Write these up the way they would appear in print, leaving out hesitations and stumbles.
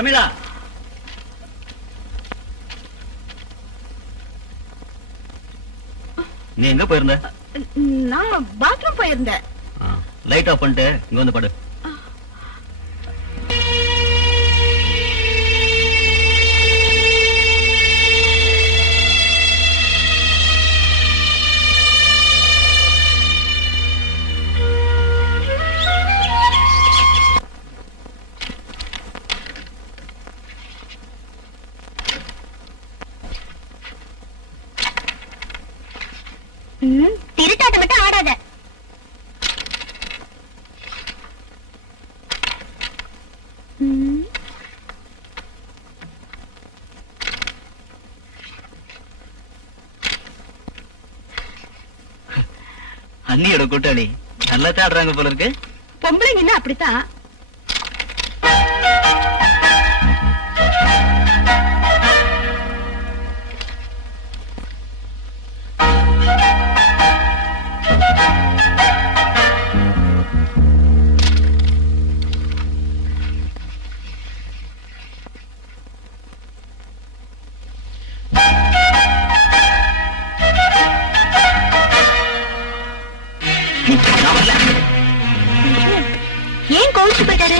Camilla, நீ எங்க போயிருந்த? நான் பாத்ரூம் போயிருந்தேன். லைட் ஆஃப் பண்ணிட்டு இங்க வந்து படு. திருட்டாட்ட மட்டும் ஆடாத. அண்ணியோட கூட்டாளி நல்லா சாடுறாங்க போல இருக்கு. பொம்பளைங்கன்னா அப்படித்தான். ஏன் கோவிச்சு போயிட்டாரு?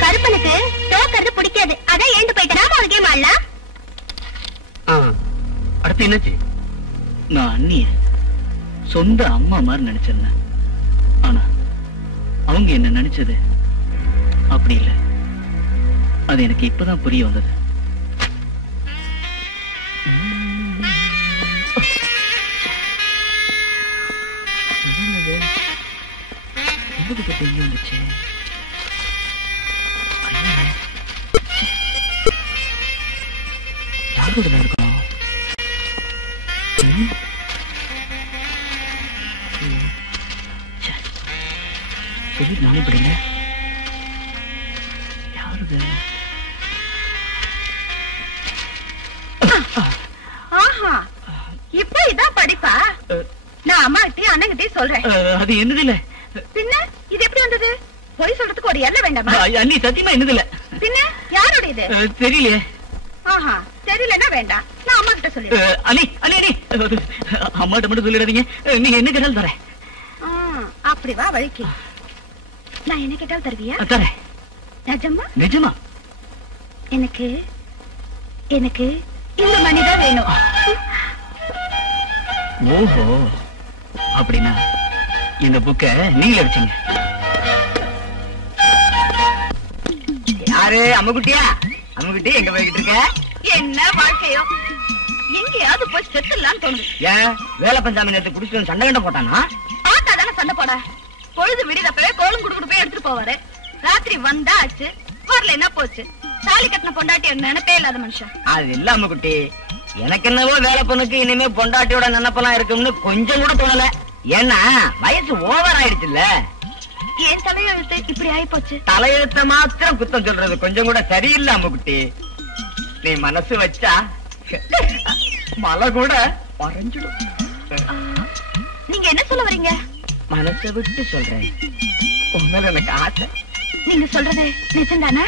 கருப்பனுக்கு தோக்கிறது பிடிக்காது. அதான் ஏண்டு போயிட்டாரா? ஒரு கேம் ஆடலாம். அடுத்து என்னாச்சு? நான் அண்ணிய சொந்த அம்மா மாதிரி நினைச்சிருந்தேன். ஆனா அவங்க என்ன நினைச்சது அப்படி இல்லை. அது எனக்கு இப்பதான் புரிய வந்தது. வந்துச்சு யாரோட இருக்கணும்? சரி, நானே படிங்க. யாருது? ஆஹா, இப்ப இதான் படிப்பா? நான் அம்மா கிட்டயும் அண்ணங்கிட்டயும் சொல்றேன். அது என்னது இல்ல. பின்ன இது எப்படி வந்தது? பொய் சொல்றதுக்கு ஒரு எல்லை வேண்டாமா? அண்ணி சத்தியமா என்னது இல்ல. பின்ன யாரோட இது? தெரியலையே. ஆஹா, தெரியலன்னா வேண்டாம், நான் அம்மா கிட்ட சொல்லிடுறேன். அண்ணி அண்ணி அண்ணி, அம்மாட்ட மட்டும் சொல்லிடாதீங்க. நீங்க என்ன கேட்டாலும் தரேன். அப்படி வா வழிக்கு. நான் என்ன கேட்டாலும் தருவியா? தரேன். நிஜமா? நிஜமா. எனக்கு எனக்கு இந்த மணிதான் வேணும். ஓஹோ, அப்படின்னா இந்த புக்க நீங்களே வச்சுங்க. யாரு? அம்முக்குட்டியா? அம்முக்குட்டி எங்க போய்கிட்டு இருக்க? என்ன வாழ்க்கையோ, எங்கேயாவது போய் செத்துலான்னு தோணுது. ஏன் வேலை பஞ்சாமி நேரத்தை குடிச்சு சண்டை கண்ட போட்டானா? பார்த்தா தானே சண்டை போட. பொழுது விடிதப்பவே கோலம் குடுக்குடு போய் எடுத்துட்டு போவாரு. ராத்திரி வந்தா ஆச்சு, வரல என்ன போச்சு. தாலி கட்டின பொண்டாட்டி நினைப்பே இல்லாத மனுஷன். அது இல்ல அம்முக்குட்டி, எனக்கு என்னவோ வேலை பொண்ணுக்கு இனிமே பொண்டாட்டியோட நினைப்பெல்லாம் இருக்கும்னு கொஞ்சம் கூட தோணல. ஏன்னா வயசு ஓவர் ஆயிடுச்சுல்ல. ஏன் தலையெழுத்து இப்படி ஆயி போச்சு? தலையெழுத்த மாத்திரம் குத்தம் சொல்றது கொஞ்சம் கூட சரியில்லை அம்முக்குட்டி. நீ மனசு வச்சா மலை கூட பறஞ்சிடும். நீங்க என்ன சொல்ல வரீங்க? மனசை விட்டு சொல்றேன், உண்மையில எனக்கு ஆசை. நீங்க சொல்றது நிஜம்தானா?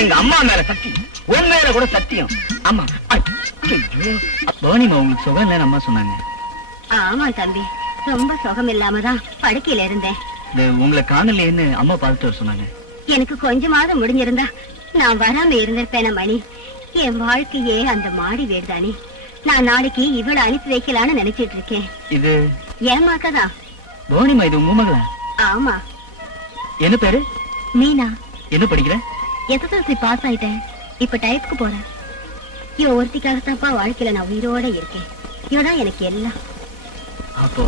எங்க அம்மா மேல சத்தியம், உன் மேல கூட சத்தியம். அம்மா பவானிமா உங்களுக்கு சுகம் இல்லைன்னு அம்மா சொன்னாங்க. ஆமா தம்பி, ரொம்ப சுகம் இல்லாமதான் படுக்கையில இருந்தேன். உங்களை காணலையேன்னு அம்மா பார்த்துட்டு வர சொன்னாங்க. எனக்கு கொஞ்சமாவது முடிஞ்சிருந்தா நான் வராம இருந்திருப்பேன மணி. என் வாழ்க்கையே அந்த மாடி வீடுதானே. நான் நாளைக்கு இவளை அனுப்பி வைக்கலான்னு நினைச்சிட்டு இருக்கேன். இது ஏமாக்கதான். பவானிமா இது உங்க மகளா? ஆமா. என்ன பேரு? மீனா. என்ன படிக்கிற? SSLC பாஸ் ஆயிட்டேன். இப்ப டைப்க்கு போறேன். இவ ஒருத்திக்காகத்தான்ப்பா வாழ்க்கையில நான் உயிரோட இருக்கேன். இவதான் எனக்கு எல்லாம். அப்போ